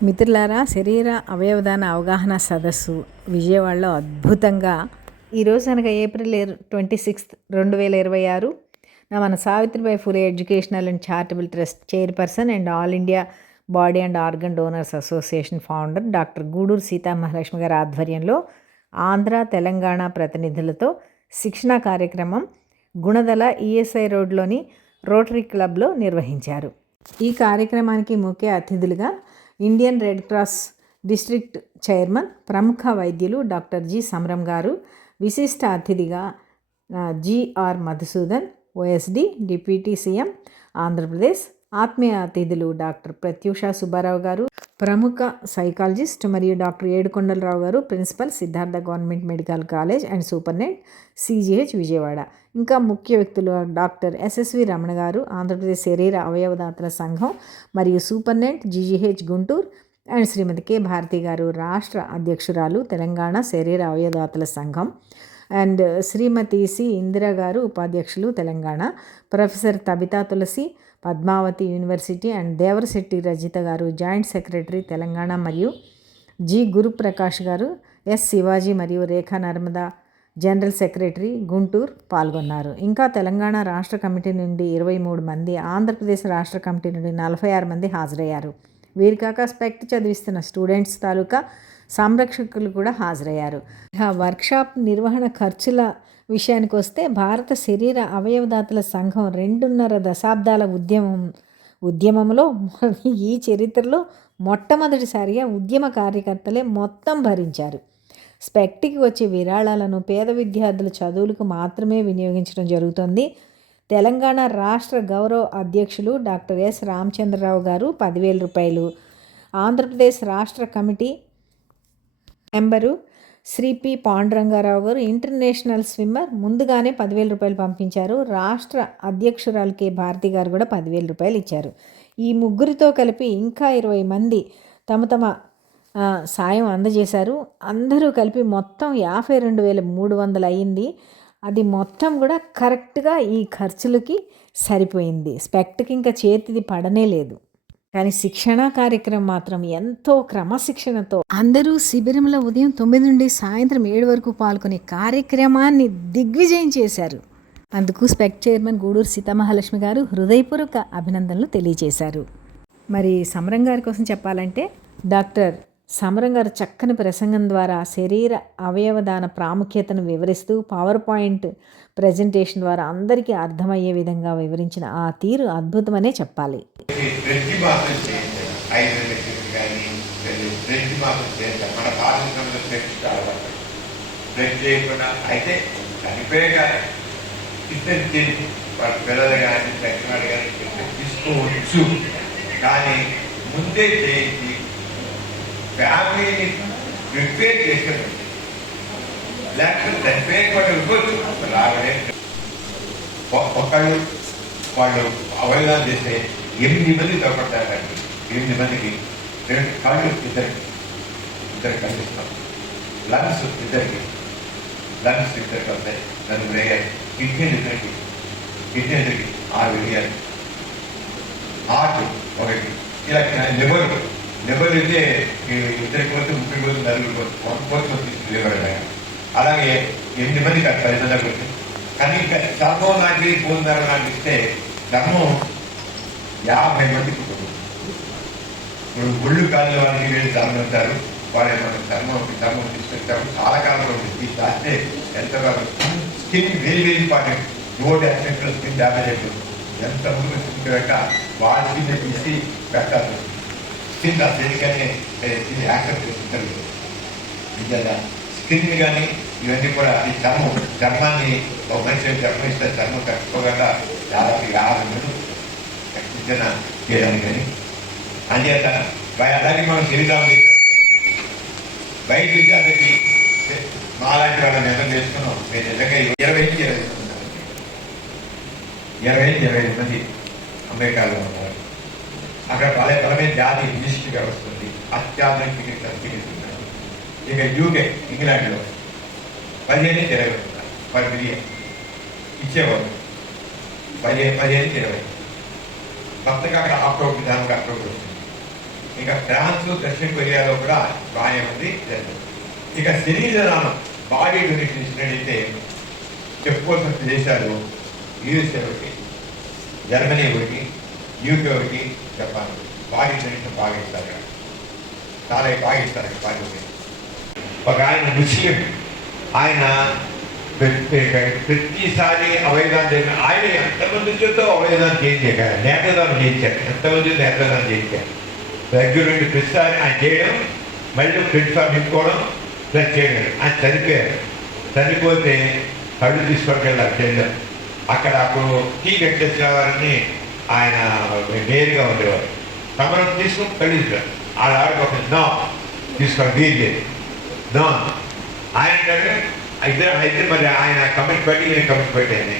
మిత్రులారా, శరీర అవయవదాన అవగాహన సదస్సు విజయవాడలో అద్భుతంగా ఈరోజు అనగా ఏప్రిల్ 26, 2026 మన Savitribai Phule educational and charitable trust chairperson and all India body and organ donors association founder doctor Guduru Seethamahalakshmi గారి ఆధ్వర్యంలో ఆంధ్ర తెలంగాణ ప్రతినిధులతో శిక్షణా కార్యక్రమం గుణదల ఈఎస్ఐ రోడ్లోని రోటరీ క్లబ్లో నిర్వహించారు. ఈ కార్యక్రమానికి ముఖ్య అతిథులుగా Indian Red Cross district chairman ప్రముఖ వైద్యులు డాక్టర్ జి సమరం గారు, విశిష్ట అతిథిగా G R Madhusudan OSD deputy CM Andhra Pradesh, ఆత్మీయ అతిథులు డాక్టర్ ప్రత్యూష సుబ్బారావు గారు, ప్రముఖ సైకాలజిస్ట్ మరియు డాక్టర్ ఏడుకొండలరావు గారు, principal Siddhartha government medical college and superintendent CGH Vijayawada. ఇంకా ముఖ్య వ్యక్తులు డాక్టర్ ఎస్ఎస్వి రమణ గారు, ఆంధ్రప్రదేశ్ శరీర అవయవదాతల సంఘం మరియు superintendent GGH Guntur, and Shrimati K Bharati గారు, రాష్ట్ర అధ్యక్షురాలు తెలంగాణ శరీర అవయవదాతల సంఘం, అండ్ శ్రీమతి సి ఇందిరా గారు, ఉపాధ్యక్షులు Telangana, professor Tabitha Tulasi Padmavathi university, and Devarasetti Rajitha గారు, జాయింట్ సెక్రటరీ తెలంగాణ, మరియు జి గురుప్రకాష్ గారు, ఎస్ శివాజీ మరియు రేఖా నర్మదా జనరల్ సెక్రటరీ గుంటూరు పాల్గొన్నారు. ఇంకా తెలంగాణ రాష్ట్ర కమిటీ నుండి 23 మంది, ఆంధ్రప్రదేశ్ రాష్ట్ర కమిటీ నుండి 46 మంది హాజరయ్యారు. వీరికాక స్పెక్ట్ చదివిస్తున్న స్టూడెంట్స్ తాలూకా సంరక్షకులు కూడా హాజరయ్యారు. వర్క్షాప్ నిర్వహణ ఖర్చుల విషయానికి వస్తే భారత శరీర అవయవదాతల సంఘం 2.5 దశాబ్దాల ఉద్యమంలో ఈ చరిత్రలో మొట్టమొదటిసారిగా ఉద్యమ కార్యకర్తలే మొత్తం భరించారు. స్పెక్ట్కి వచ్చే విరాళాలను పేద విద్యార్థుల చదువులకు మాత్రమే వినియోగించడం జరుగుతుంది. తెలంగాణ రాష్ట్ర గౌరవ అధ్యక్షులు డాక్టర్ ఎస్ రామచంద్రరావు గారు 10,000 రూపాయలు, ఆంధ్రప్రదేశ్ రాష్ట్ర committee member Shri P Panduranga Rao గారు, ఇంటర్నేషనల్ స్విమ్మర్, ముందుగానే 10,000 రూపాయలు పంపించారు. రాష్ట్ర అధ్యక్షురాలు కె భారతి గారు కూడా 10,000 రూపాయలు ఇచ్చారు. ఈ ముగ్గురితో కలిపి ఇంకా 20 మంది తమ సాయం అందజేశారు. అందరూ కలిపి మొత్తం 52,300 అయ్యింది. అది మొత్తం కూడా కరెక్ట్గా ఈ ఖర్చులకి సరిపోయింది. స్పెక్ట్కి ఇంకా చేతిది పడనే లేదు. కానీ శిక్షణా కార్యక్రమం మాత్రం ఎంతో క్రమశిక్షణతో అందరూ శిబిరంలో ఉదయం 9 నుండి సాయంత్రం 7 వరకు పాల్గొనే కార్యక్రమాన్ని దిగ్విజయం చేశారు. అందుకు స్పెక్ట్ చైర్మన్ గూడూరు సీతామహాలక్ష్మి గారు హృదయపూర్వక అభినందనలు తెలియజేశారు. మరి సమరం గారి కోసం చెప్పాలంటే, డాక్టర్ సమరం గారు చక్కని ప్రసంగం ద్వారా శరీర అవయవదాన ప్రాముఖ్యతను వివరిస్తూ పవర్ పాయింట్ ప్రజెంటేషన్ ద్వారా అందరికీ అర్థమయ్యే విధంగా వివరించిన ఆ తీరు అద్భుతమనే చెప్పాలి. కానీ ముందే చేయించి ఫ్యామిలీని ప్రిపేర్ చేసేది, లేకపోతే చనిపోయేవాళ్ళు ఇవ్వచ్చు. రావడే ఒకళ్ళు వాళ్ళు అవయవాలు చేస్తే 8 మంది దొరకపడతారు. కానీ 8 మందికి 2 కళ్ళు ఇద్దరు కనిపిస్తాం, లంగ్స్ ఇద్దరికి వస్తాయి, 4 వేయాలి, కిడ్నీ ఇద్దరికి 6 వేయాలి, హార్ట్ ఒకటి, ఇలా లివర్ అయితే 2 పోతే 30 పోతే 4 పోతే లివర్. అలాగే 8 మందికి 10 మంది పోతే. కానీ ఇంకా చర్మం లాంటి పూందర లాంటి ఇస్తే చర్మం 50 మందికి ఉంటుంది. ఇప్పుడు ఒళ్ళు కాళ్ళ వారికి వెళ్ళి చర్మం ఉంటారు, వాళ్ళు మనం చర్మం తీసుకొచ్చాము. చాలా కాలంలో ఉంటుంది దాస్తే ఎంత స్కిన్ వెరీ ఇంపార్టెంట్. రోడ్ యాక్సిడెంట్లో స్కిన్ డ్యామేజ్ అయిపోతుంది. ఎంత ముందు స్కిన్ పెట్ట వాళ్ళ స్కిన్ తీసి పెట్టాలి. స్కిన్ దేనికని యాక్సెప్ట్ చేస్తుంటారు. నిజంగా స్కిన్ కానీ ఇవన్నీ కూడా ఈ చర్మాన్ని ఒక మనిషి చర్మం ఇస్తే చర్మం కట్టుకోకుండా దాదాపు 50 మంది నిజన చేయడానికి. కానీ అంచేత అలాగే మనం శరీరాలు బయట విద్యార్థికి మాలాంటి వాళ్ళని నిజం చేసుకున్నాం. నేను నిజంగా 20-25 మంది అమెరికాలో ఉన్నారు. అక్కడ బలమైన జాతి రిజిస్ట్రీగా వస్తుంది, అత్యాధునిక చికిత్స. ఇక యూకే ఇంగ్లాండ్లో 15-20 పర్ బిలియన్ ఇచ్చేవారు. 15-20 కొత్తగా అక్కడ ఆప్టౌట్ విధానంగా అప్రోచ్ వస్తుంది. ఇంకా ఫ్రాన్స్, దక్షిణ కొరియాలో కూడా బాగానే ఉంది. ఇక శరీరాలను బాడీ డొనేషన్ ఇచ్చినట్టయితే చెప్పుకోవాల్సిన దేశాలు యూఎస్ఏ ఒకటి, జర్మనీ ఒకటి, యూకే ఒకటి, జపాన్. బాడీ డొనేషన్ బాగా ఇస్తారు, చాలా బాగా ఇస్తారు బాడీ డొనేషన్. ఒక ఆయన ముస్లిం, ఆయన ప్రతిసారి అవయవాన్ని జరిగిన ఆయన ఎంతమంది చేతో అవయవాన్ని చేయించారు, నేత్రదానం చేయించారు, ఎంతమంది నేత్రదానం చేయించారు. దగ్గర నుండి ప్రతిసారి ఆయన చేయడం, మళ్ళీ ప్రతిసారి నింపుకోవడం, ప్లస్ చేయడం. ఆయన చనిపోయారు. చనిపోతే కళ్ళు తీసుకొని వెళ్ళారు చెల్లెం. అక్కడ అప్పుడు టీ వెంకటేశ్వర వారిని ఆయన నేరుగా ఉండేవారు. సమరం తీసుకుని కళ్ళు తీసుకున్నారు. ఆ ఆవిడ ఒక నో తీసుకొని వీలు నో ఆయన ఇద్దరు అయితే మరి ఆయన కమిట్ పెట్టి నేను కమిట్ పెట్టాను.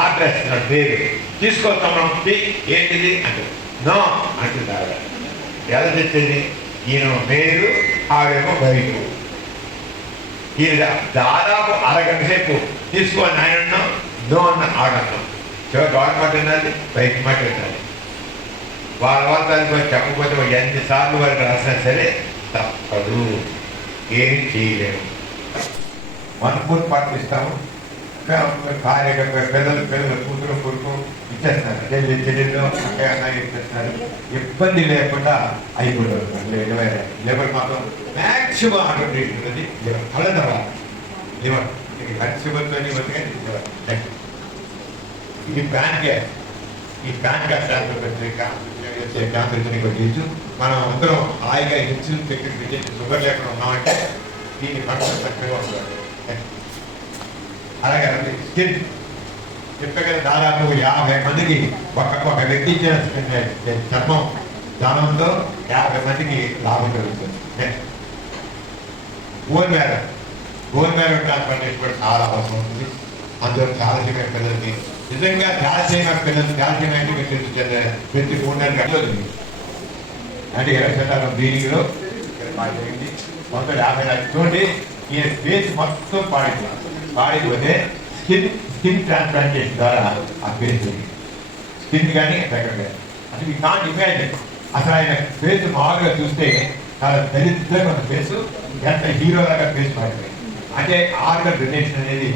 ఆర్డర్ వేస్తున్నాడు పేరు తీసుకొస్తాం ఏంటిది అంటే నో అంటుంది ఆవిడ. ఎలా తెచ్చేది? ఈయన మేరు, ఆవిడేమో బయట. ఈయన దాదాపు అరగంట సేపు తీసుకోని ఆయన అన్నాం, నో అన్న ఆడన్నాం. చివరి గవర్నమెంట్ ఉన్నది, బయట మాట ఉన్నది. వాళ్ళ చెప్పకపోతే ఎన్నిసార్లు వారికి రాసినా సరే తప్పదు, ఏం చేయలేము. మనపూర్తి పాటిస్తాము. పిల్లలు కూతురు కొడుకు ఇచ్చేస్తున్నారు, చెల్లెళ్ళు అక్కయ్య అన్నయ్య ఇచ్చేస్తున్నారు. ఇబ్బంది లేకుండా అయిపోతుంది. లేబర్ మాత్రం మ్యాక్సిమం ఆటోమేటిక్ ఉన్నది. కళ్ళ తర్వాత లివర్ హరిశివంతో ఇది ప్యాన్ గ్యాస్. ఈ ప్యాన్ గ్యాస్ క్యాన్సర్ చేయొచ్చు. మనం అందరం హాయిగా ఇన్సులిన్ పెట్టి షుగర్ లేకుండా ఉన్నామంటే దీన్ని పక్కన చక్కగా ఉంటుంది. అలాగే స్కిన్ చెప్పే కదా, దాదాపు 50 మందికి ఒక వ్యక్తి ఇచ్చిన చర్మం దానంతో 50 మందికి లాభం కలుగుతుంది. బోన్ మ్యారో ట్రాన్స్ప్లాంటేషన్ కూడా చాలా అవసరం ఉంటుంది. అందులో కాల్షియం పిల్లలకి నిజంగా కాల్షియం పిల్లలు కాల్షియం అంటే ప్రతి 3 నెలల గంటలు అంటే 20% బ్లీడింగ్లో మొత్తం 50 చూడండి. ఈ ఫేస్ మొత్తం పాడిపోతే స్కిన్ ట్రాన్స్ప్లాంటేషన్ ద్వారా ఆ ఫేస్ స్కిన్ కానీ ఎక్కడ అంటే ఈ కాంట్ ఇమాజిన్. అసలు ఆయన ఫేస్ మామూలుగా చూస్తే చాలా దరిద్రంగా ఉన్న ఫేసు ఎంత హీరోలాగా ఫేస్ మారిపోయింది. అంటే ఆర్గన్ డొనేషన్ అనేది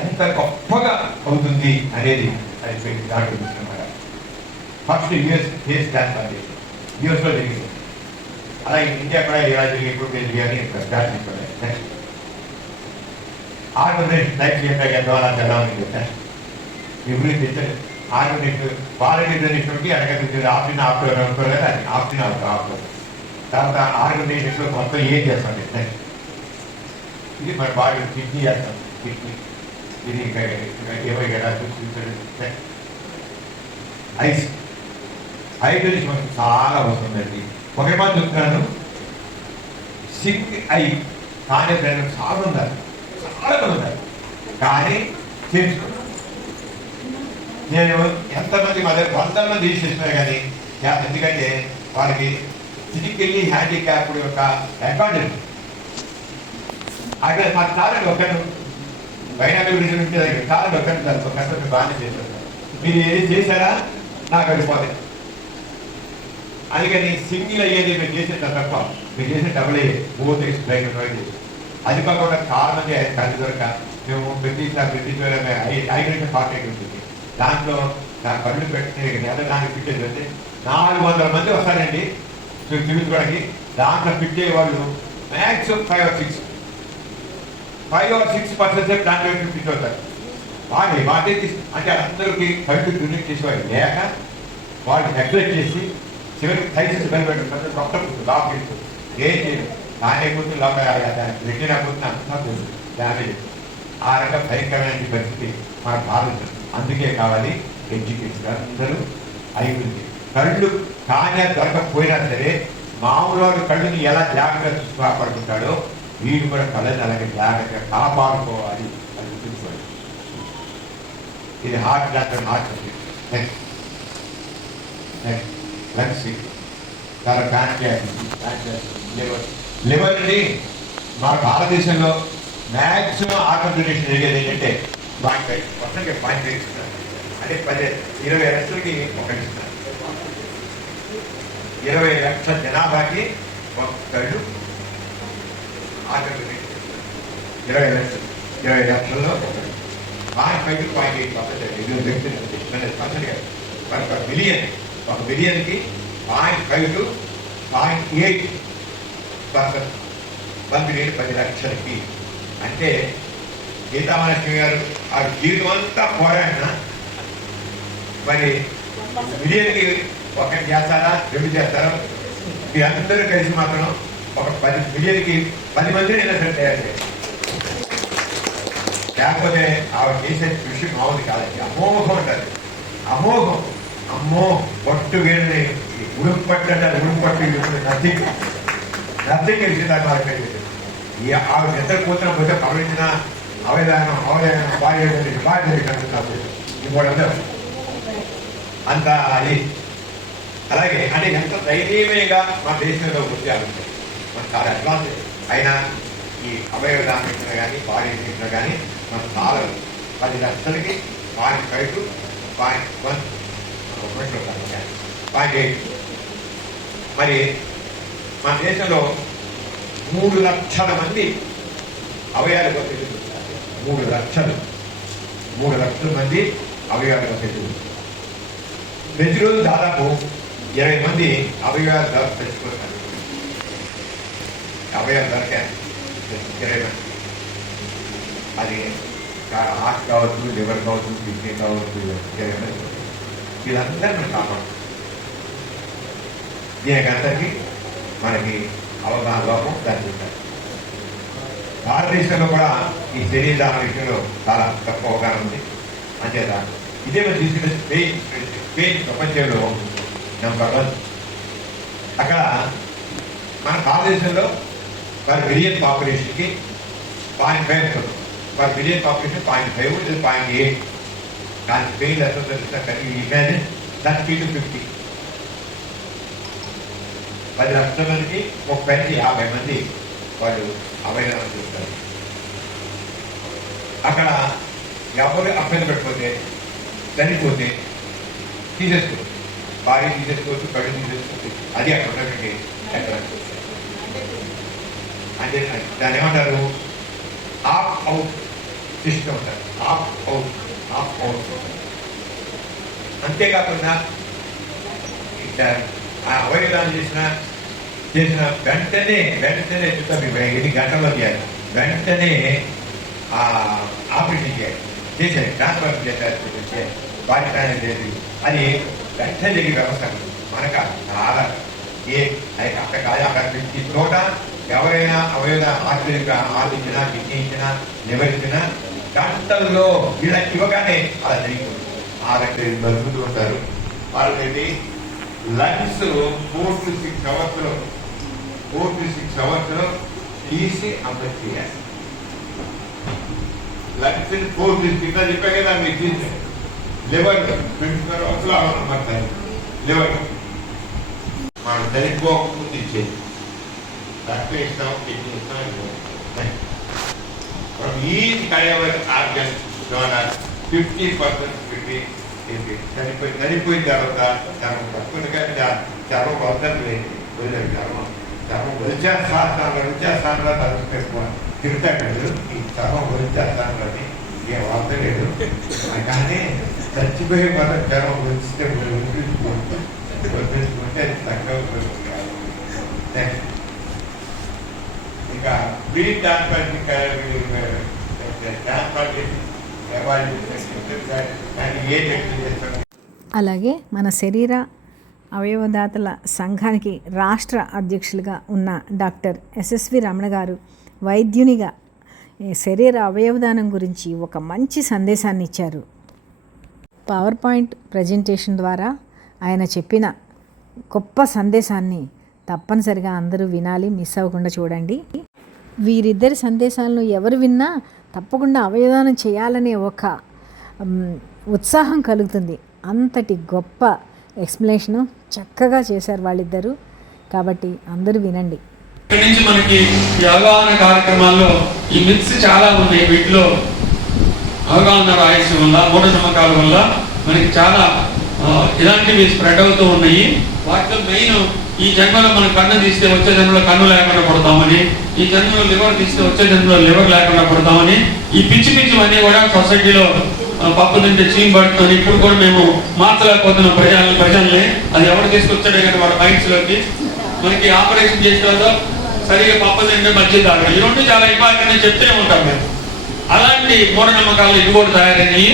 ఎంత గొప్పగా అవుతుంది అనేది అయిపోయింది. దాంట్లో చూసినమాట ఫస్ట్ యూఎస్ ఫేస్ ట్రాన్స్ప్లాంటేషన్ యూఎస్లో జరిగింది. అలాగే ఇండియా కూడా ఎలా జరిగి ఎప్పుడు జరిగాయని స్టార్ట్ చేసుకోవాలి. నెక్స్ట్ ఆర్గనైజేషన్ లైఫ్ ద్వారా ఎలా ఉంది ఎవరి ఆర్గనైజేషన్ వాలంటీర్ అడగదు ఆప్షన్ ఆఫ్టర్ ఆప్షన్ ఆఫ్టర్ తర్వాత ఆర్గనైజేషన్ మొత్తం ఏం చేస్తాం. నెక్స్ట్ ఇది మన బాడీ కిడ్నీ చేస్తాం. కిడ్నీ ఇది ఏమైనా ఐస్ హైడ్రోజన్ మనకు చాలా వస్తుందండి. ఒక మంది చెప్తున్నాను సింక్ ఐ కానీ చాలా ఉండాలి, చాలా ఉండాలి కానీ చేయించుకోండి. నేను ఎంతమంది మా దగ్గర 100 మంది చేసినా కానీ ఎందుకంటే వాళ్ళకి ఫిజికల్లీ హ్యాండిక్యాప్డ్ యొక్క అడ్వాంటేజ్ అక్కడ మాకు చాలా ఒకరు బయట గురించి ఉంటే చాలా ఒకరు కష్టం బాగానే చేస్తారు. మీరు ఏం చేశారా నాకు వెళ్ళిపోతాయి. అందుకని సింగిల్ అయ్యేది మీరు చేసే తప్ప మీరు చేసే డబుల్ అయ్యేది పోతే అది కాకుండా చాలా మంది కళ్ళు దొరక మేము ప్రతిసారి ఐదు పార్టీ ఉంటుంది. దాంట్లో నా కళ్ళు పెట్టి నెలదానికి ఫిట్టేది అంటే 400 మంది వస్తారండి చూపించుకోవడానికి. దాంట్లో ఫిట్ అయ్యే వాళ్ళు మ్యాక్సిమం 5 or 6% దాంట్లో ఫిట్ అవుతారు. వాటి అంటే అందరికీ కళ్ళు యూనిట్ చేసేవాళ్ళు లేక వాళ్ళు నెగ్లెక్ట్ చేసి చివరికి థైసిస్ బయటపెట్టారు. డాక్టర్ లాక్ ఏం చేయదు నానే కూర్చుని లోపల పెట్టినా కూర్చుని అంతా డ్యామేజ్. ఆ రకంగా భయంకరమైన పరిస్థితి మనకు భావించదు. అందుకే కావాలి ఎడ్యుకేషన్ అందరూ అయిపోయింది. కళ్ళు కానీ దొరకకపోయినా సరే మామూలు కళ్ళుని ఎలా జాగ్రత్తగా చూసి కాపాడుకుంటాడో వీడు కూడా కళ్ళని అలాగే జాగ్రత్తగా కాపాడుకోవాలి అని గుర్తుంచుకోవాలి. ఇది హార్ట్ డాక్టర్ మార్చింది. నెక్స్ట్ లంగ్స్ చాలా లివర్ని మన భారతదేశంలో మ్యాక్సిమం ఆర్గన్ డొనేషన్ జరిగేది ఏంటంటే 0.5% అంటే 20 లక్షలకి ఒకటి ఇస్తున్నారు. 20 లక్షల జనాభాకి ఒక్కళ్ళు ఆకలి 20 లక్షల్లో 0.5 బిలియన్ 1 బిలియన్కి 0.5 to 0.8%. 1 బిలియన్ 10 లక్షలకి అంటే గీతామహాలక్ష్మి గారు ఆ జీవితం అంతా పోరాడిన మరి బిలియన్కి 1 చేస్తారా 2 చేస్తారా మీరందరూ కలిసి మాత్రం ఒక 10 బిలియన్కి 10 మందిని ఇలా తయారు చేయాలి. లేకపోతే ఆవిడ చేసే కృషి మామూలు కాదండి, అమోఘం ఉంటుంది. అమోఘం అమ్మో పట్టు వేడిని ఉడుకు పట్టు అంటే ఉడుకు పట్టు నథింగ్ తెలిసిందాన్ని వాళ్ళకి ఈ ఆవిడ నిద్ర కూతున్న పోతే పవరించిన అవయదానం బాగా ఇంకోటి అంత అది. అలాగే అంటే ఎంత ధైర్యమేగా మన దేశంలో వృత్తి ఆలోచన మన చాలా అడ్వాన్స్ అయినా ఈ అవయవదానం ఇచ్చిన కానీ బాడీ ఇచ్చిన కానీ మన చాలా 10 లక్షలకి 0.5 to 0.1 0.8. మరి మన దేశంలో 3 లక్షల మంది అవయవాల కోసం ఎదుగుతున్నారు. 3 లక్షల మంది అవయవాల కోసం ఎదుగుతున్నారు. ప్రతిరోజు దాదాపు 20 మంది అవయవాల ధర తెచ్చుకుంటున్నారు. అవయవాల ధరకే 20 మంది. అది హార్ట్ కావచ్చు, లివర్ కావచ్చు, కిడ్నీ కావచ్చు, 20 మంది. వీళ్ళందరూ మనం కాపాడు. దీనికందరికీ మనకి అవగాహన లోపం దాన్ని ఉంటారు. భారతదేశంలో కూడా ఈ శరీరదాన విషయంలో చాలా తక్కువ అవగాహన ఉంది. అంతేత ఇదే మనం తీసుకుంటే స్పెయిన్ ప్రపంచంలో నెంబర్ 1. అక్కడ మన భారతదేశంలో పర్ బిలియన్ పాపులేషన్కి 0.5 ఉంటుంది. పర్ బిలియన్ పాపులేషన్ 0.5 ఇది 0.8. కానీ స్పెయిన్ ఎంత ఇమాజిన్ 30 to 50. 10 లక్షల మందికి 30 నుంచి 50 మంది వాళ్ళు అవయవాలు చూస్తారు. అక్కడ ఎవరు అభ్యర్థి పెట్టిపోతే చనిపోతే తీసేసుకోవచ్చు, భార్య తీసేసుకోవచ్చు, కళ్ళు తీసేసుకోవచ్చు. అది అక్కడ ఉన్నటువంటి ఎక్కడ అంటే దాన్ని ఏమంటారు ఆప్ అవుట్ సిస్టమ్ అంటారు. ఆప్ అవుట్. అంతేకాకుండా ఆ అవయవాలు చేసిన వెంటనే చూస్తాం. 8 గంటల్లో చేయాలి. వెంటనే ఆపరేషన్ చేశారు, ట్రాన్స్ఫర్ చేశారు, బాడీ ట్రాన్స్ఫర్ చేసి అది వెంటనే జరిగే వ్యవస్థ మనకు చాలా అక్కడ కాదు. అక్కడ ప్రతి చోట ఎవరైనా అవయవ ఆర్జించినా, కిడ్నీ ఇచ్చినా, లివర్ ఇచ్చినా గంటల్లో ఇలా ఇవ్వగానే అలా జరిగిపోతుంది. 6 మంది ఉంటారు. వాళ్ళకి లంగ్స్ 4 to 6 అవర్స్ తీసి అమలు చేయాలి. లంగ్స్ 4 to 6 చెప్పా కదా మీరు తీసి లివర్ 24 hours లో అమలుతాయి. లివర్ మనం చనిపోకముందు ఇచ్చేది రక్తం ఇస్తాం, కిడ్నీ ఇస్తాం. ఈచ్ కార్డియాక్ ఆర్గన్ 50% పెట్టి చనిపోయిన తర్వాత చర్మం తక్కువగా చర్మం అవసరం లేదు. చర్మం వచ్చేస్తాను తలుచుకోవాలి తిరుగుతాడు. ఈ చర్మం వచ్చేస్తానని ఏం అవసరం లేదు. కానీ చచ్చిపోయే మాత్రం చర్మం వచ్చితే గుర్తించుకుంటే తక్కువ. నెక్స్ట్ ఇంకా ప్రీ అలాగే మన శరీర అవయవదాతల సంఘానికి రాష్ట్ర అధ్యక్షులుగా ఉన్న డాక్టర్ ఎస్ఎస్వి రమణ గారు వైద్యునిగా శరీర అవయవదానం గురించి ఒక మంచి సందేశాన్ని ఇచ్చారు. పవర్ పాయింట్ ప్రజెంటేషన్ ద్వారా ఆయన చెప్పిన గొప్ప సందేశాన్ని తప్పనిసరిగా అందరూ వినాలి, మిస్ అవ్వకుండా చూడండి. వీరిద్దరి సందేశాలను ఎవరు విన్నా తప్పకుండా అవయవదానం చేయాలనే ఒక ఉత్సాహం కలుగుతుంది. అంతటి గొప్ప ఎక్స్ప్లెనేషను చక్కగా చేశారు వాళ్ళిద్దరూ. కాబట్టి అందరూ వినండి. ఇక్కడి నుంచి మనకి ఈ అవగాహన కార్యక్రమాల్లో ఈ మిత్స్ చాలా ఉన్నాయి. వీటిలో అవగాహన రాయసం వల్ల, మూఢనమ్మకాల వల్ల మనకి చాలా ఇలాంటివి స్ప్రెడ్ అవుతూ ఉన్నాయి. వాటిలో మెయిన్ ఈ జన్మలో మనం కన్ను తీస్తే వచ్చే జన్మలో కన్ను లేకుండా పడతామని, ఈ జన్మలో లివర్ తీస్తే వచ్చే జన్మలో లివర్ లేకుండా పడతామని, ఈ పిచ్చి పిచ్చివన్నీ కూడా సొసైటీలో పప్పు తింటే చీమ్ పడుతుంది. ఇప్పుడు కూడా మేము మార్చలేకపోతున్నాం ప్రజల్ని. అది ఎవరు తీసుకొచ్చాడే కానీ వాళ్ళ మైండ్స్లోకి. మనకి ఆపరేషన్ చేసిన తర్వాత సరిగా పప్పు తింటే మధ్య తాగడం, ఈ రెండు చాలా ఇంపార్టెంట్ అని చెప్తూనే ఉంటాం మేము. అలాంటి మూఢనమ్మకాలు ఇవి కూడా తయారయ్యి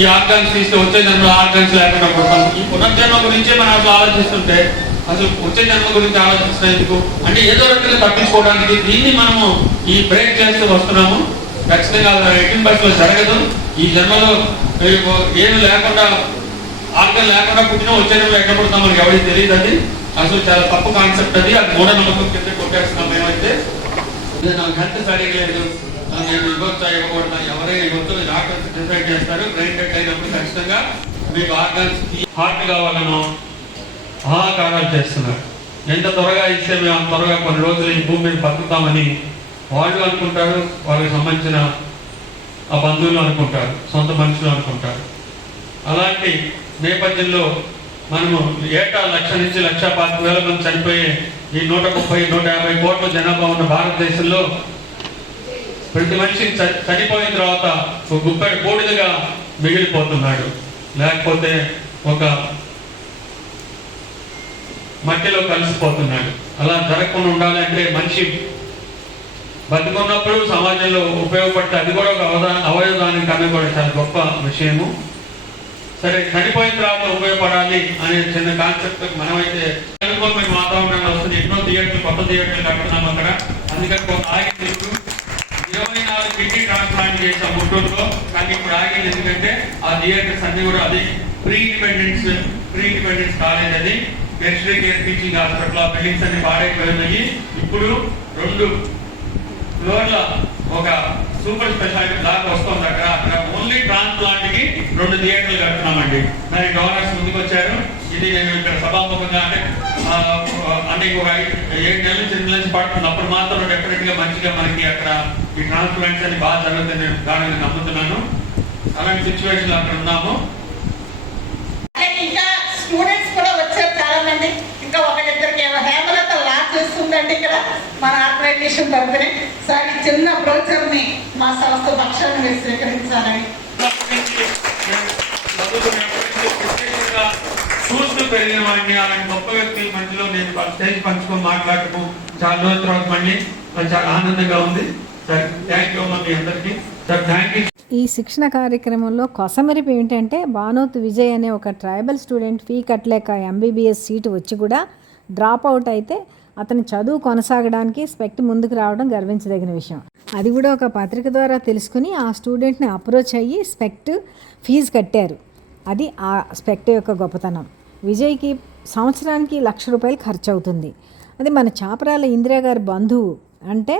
ఈ ఆర్గాన్స్ తీస్తే వచ్చే జన్మలో ఆర్గాన్స్ లేకుండా పడతాం. ఈ పునర్జన్మ గురించే మనం అసలు ఆలోచిస్తుంటే అసలు వచ్చే జన్మ గురించి ఆలోచిస్తున్నందుకు అంటే ఏదో రకంగా తప్పించుకోవడానికి దీన్ని మనము ఈ బ్రేక్ చేస్తూ వస్తున్నాము. ఖచ్చితంగా 18 బస్సులో జరగదు. ఈ జన్మలో ఏమి లేకుండా ఆర్గన్ లేకుండా పుట్టినా వచ్చే జన్మలో ఎక్కడ పడతాం మనకి ఎవరికి తెలియదు. అది అసలు చాలా తప్పు కాన్సెప్ట్. అది మూఢనమ్మకం కింద కొట్టేస్తున్నాం మేమైతే. నాకు హెల్త్ సరిగలేదు, నేను ఇవ్వచ్చా ఇవ్వకూడదా, ఎవరైనా ఇవ్వచ్చు డాక్టర్స్ డిసైడ్ చేస్తారు. బ్రెయిన్ డెడ్ అయినప్పుడు ఖచ్చితంగా మీకు ఆర్గన్స్ హార్ట్ కావాలనో ఆహాకారాలు చేస్తున్నారు. ఎంత త్వరగా ఇస్తే మేము అంత త్వరగా కొన్ని రోజులు ఈ భూమి మీద బతుకుతామని వాళ్ళు అనుకుంటారు, వాళ్ళకి సంబంధించిన ఆ బంధువులు అనుకుంటారు, సొంత మనుషులు అనుకుంటారు. అలాంటి నేపథ్యంలో మనము ఏటా 1,00,000 నుంచి 1,25,000 మంది చనిపోయే ఈ 130-150 కోట్ల జనాభా ఉన్న భారతదేశంలో ప్రతి మనిషి చనిపోయిన తర్వాత ఒక గుప్పెడు బూడిదగా మిగిలిపోతున్నాడు, లేకపోతే ఒక మట్టిలో కలిసిపోతున్నాడు. అలా జరగకుండా ఉండాలంటే మనిషి బతుకున్నప్పుడు సమాజంలో ఉపయోగపడితే అది కూడా ఒక అవయవానికి కన్నా కూడా చాలా గొప్ప విషయము. సరే, చనిపోయిన తర్వాత ఉపయోగపడాలి అనే చిన్న కాన్సెప్ట్ మనమైతే అనుకోని వాతావరణంలో వస్తుంది. ఎన్నో థియేటర్లు, కొత్త థియేటర్లు కడుతున్నాం అక్కడ. అందుకని ఆగింది. ఇప్పుడు 24 కిడ్నీ ట్రాన్స్ప్లాంట్ చేసాం గుంటూరులో, కానీ ఇప్పుడు ఆగింది. ఎందుకంటే ఆ థియేటర్స్ అన్ని కూడా అది ప్రీ ఇండిపెండెన్స్ కాలేజ్, అది టెర్షియరీ కేర్ టీచింగ్ హాస్పిటల్. ఆ బిల్డింగ్స్ అన్ని పాడైపోయినాయి. ఇప్పుడు 2 ఫ్లోర్ల ఒక సూపర్ స్పెషాలిటీ బ్లాక్ వస్తుంది అక్కడ. ఓన్లీ ట్రాన్స్ప్లాంట్ కి 2 థియేటర్లు కడుతున్నామండి. మరి డోనర్స్ ముందుకు వచ్చారు. ఇది నేను ఇక్కడ సభాముఖంగా అంటే ఒక 7 నెలల నుంచి 8 నెలల నుంచి పడుతుంది. అప్పుడు మాత్రం డెఫినెట్ గా మంచిగా మనకి అక్కడ ఈ ట్రాన్స్ప్లాంట్స్ అని బాగా జరుగుతుంది దానిని నమ్ముతున్నాను. అలాంటి సిచ్యువేషన్ అక్కడ ఉన్నాము. ఇంకా స్టూడెంట్స్ కూడా వచ్చారు చాలా మంది. ఇంకా ఒకరిద్దరికి హేమలత లాంచ్ చేస్తుందండి ఇక్కడ మన ఆర్గనైజేషన్ తరఫున. సార్ ఈ చిన్న బ్రోచర్ ని మా సంస్థ పక్షాన్ని మీరు స్వీకరించాలని చూస్తూ పెరిగిన వాడిని అలాంటి గొప్ప వ్యక్తుల మధ్యలో నేను స్టేజ్ పంచుకొని మాట్లాడటం చాలా రోజుల తర్వాత మళ్ళీ చాలా ఆనందంగా ఉంది. సార్ థ్యాంక్ యూ మీ అందరికీ. Sir thank you. ఈ శిక్షణ కార్యక్రమంలో కొసమెరుపు ఏంటంటే భానోత్ విజయ్ అనే ఒక ట్రైబల్ స్టూడెంట్ ఫీ కట్టలేక MBBS సీటు వచ్చి కూడా డ్రాప్ అవుట్ అయితే అతని చదువు కొనసాగడానికి స్పెక్ట్ ముందుకు రావడం గర్వించదగిన విషయం. అది కూడా ఒక పత్రిక ద్వారా తెలుసుకుని ఆ స్టూడెంట్ని అప్రోచ్ అయ్యి స్పెక్ట్ ఫీజు కట్టారు. అది ఆ స్పెక్ట్ యొక్క గొప్పతనం. విజయ్కి సంవత్సరానికి ₹1,00,000 ఖర్చు అవుతుంది. అది మన చాపరాల ఇందిరాగారి బంధువు, అంటే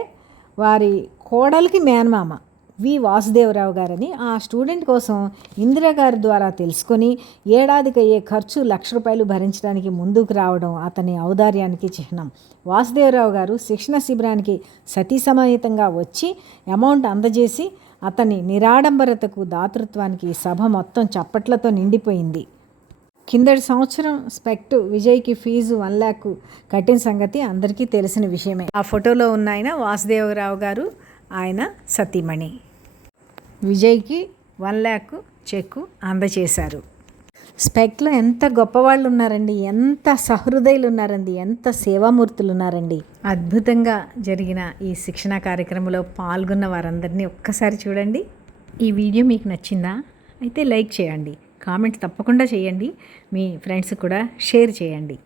వారి కోడలికి మేనమామ వి వాసుదేవరావు గారని ఆ స్టూడెంట్ కోసం ఇందిరాగారి ద్వారా తెలుసుకొని ఏడాదికి అయ్యే ఖర్చు ₹1,00,000 భరించడానికి ముందుకు రావడం అతని ఔదార్యానికి చిహ్నం. వాసుదేవరావు గారు శిక్షణ శిబిరానికి సతీ సమేతంగా వచ్చి అమౌంట్ అందజేసి అతని నిరాడంబరతకు దాతృత్వానికి సభ మొత్తం చప్పట్లతో నిండిపోయింది. కిందటి సంవత్సరం స్పెక్ట్ విజయ్కి ఫీజు 1,00,000 కట్టిన సంగతి అందరికీ తెలిసిన విషయమే. ఆ ఫోటోలో ఉన్న ఆయన వాసుదేవరావు గారు, ఆయన సతీమణి. విజయ్కి 1,00,000 చెక్కు అందజేశారు. స్పెక్ట్లో ఎంత గొప్పవాళ్ళు ఉన్నారండి, ఎంత సహృదయులు ఉన్నారండి, ఎంత సేవామూర్తులు ఉన్నారండి. అద్భుతంగా జరిగిన ఈ శిక్షణ కార్యక్రమంలో పాల్గొన్న వారందరినీ ఒక్కసారి చూడండి. ఈ వీడియో మీకు నచ్చిందా? అయితే లైక్ చేయండి, కామెంట్ తప్పకుండా చేయండి, మీ ఫ్రెండ్స్ కూడా షేర్ చేయండి.